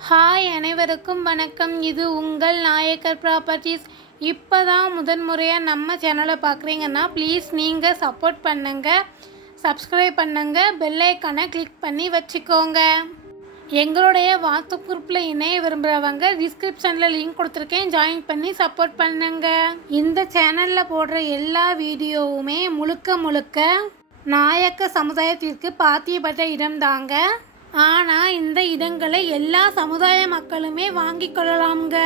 Hi அனைவருக்கும் வணக்கம். இது உங்கள் நாயக்கர் ப்ராப்பர்ட்டிஸ் இப்போ தான் முதன்முறையாக நம்ம சேனலை பார்க்குறீங்கன்னா ப்ளீஸ் நீங்கள் சப்போர்ட் பண்ணுங்கள் சப்ஸ்கிரைப் பண்ணுங்கள் பெல்லைக்கானை கிளிக் பண்ணி வச்சுக்கோங்க. எங்களுடைய வாட்ஸ்அப் குரூப்பில் இணைய விரும்புகிறவங்க டிஸ்கிரிப்ஷனில் லிங்க் கொடுத்துருக்கேன். ஜாயின் பண்ணி சப்போர்ட் பண்ணுங்கள் இந்த சேனலில் போடுற எல்லா வீடியோவுமே முழுக்க முழுக்க நாயக்க சமுதாயத்திற்கு பாத்தியப்பட்ட இடம்தாங்க. ஆனால் இந்த இடங்களை எல்லா சமுதாய மக்களுமே வாங்கிக் கொள்ளலாம்ங்க.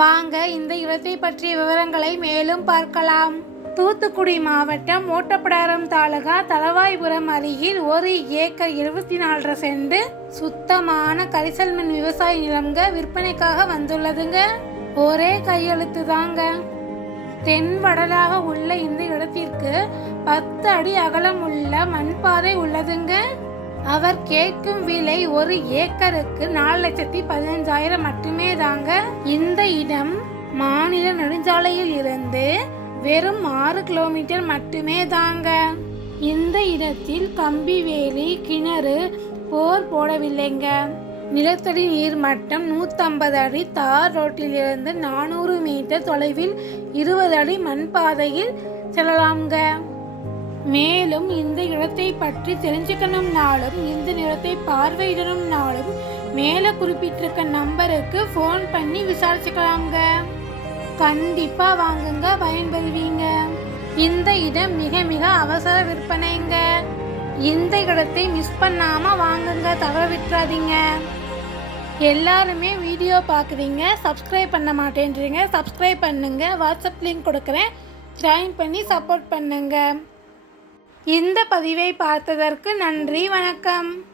வாங்க இந்த இடத்தை பற்றிய விவரங்களை மேலும் பார்க்கலாம். தூத்துக்குடி மாவட்டம் ஓட்டப்படாரம் தாலுகா தலவாய்புரம் அருகில் ஒரு ஏக்கர் இருபத்தி நாலரை சென்று சுத்தமான கரிசல் மண் விவசாய நிலம்ங்க விற்பனைக்காக வந்துள்ளதுங்க. ஒரே கையெழுத்து தாங்க தென் வடலாக உள்ள இந்த இடத்திற்கு பத்து அடி அகலம் உள்ள மண்பாதை உள்ளதுங்க? அவர் கேட்கும் விலை ஒரு ஏக்கருக்கு நாலு லட்சத்தி பதினஞ்சாயிரம் மட்டுமே தாங்க இந்த இடம் மாநில நெடுஞ்சாலையில் இருந்து வெறும் ஆறு கிலோமீட்டர் மட்டுமே தாங்க இந்த இடத்தில் கம்பி வேலி கிணறு போர் போடவில்லைங்க. நிலத்தடி நீர் மட்டம் நூற்றம்பது அடி தார் ரோட்டிலிருந்து நானூறு மீட்டர் தொலைவில் இருபது அடி மண் பாதையில் செல்லலாம்ங்க. மேலும் இந்த இடத்தை பற்றி தெரிஞ்சுக்கணும்னாலும் இந்த நிலத்தை பார்வையிடணும்னாலும் மேலே குறிப்பிட்டிருக்க நம்பருக்கு ஃபோன் பண்ணி விசாரிச்சுக்கலாங்க. கண்டிப்பாக வாங்குங்க பயன்பெறுவீங்க. இந்த இடம் மிக மிக அவசர விற்பனைங்க. இந்த இடத்தை மிஸ் பண்ணாமல் வாங்குங்க தவற விட்டுறாதீங்க. எல்லாருமே வீடியோ பார்க்குறீங்க சப்ஸ்கிரைப் பண்ண மாட்டேன்றீங்க சப்ஸ்கிரைப் பண்ணுங்கள் வாட்ஸ்அப் லிங்க் கொடுக்குறேன். ஜாயின் பண்ணி சப்போர்ட் பண்ணுங்கள் இந்த பதிவை பார்த்ததற்கு நன்றி வணக்கம்.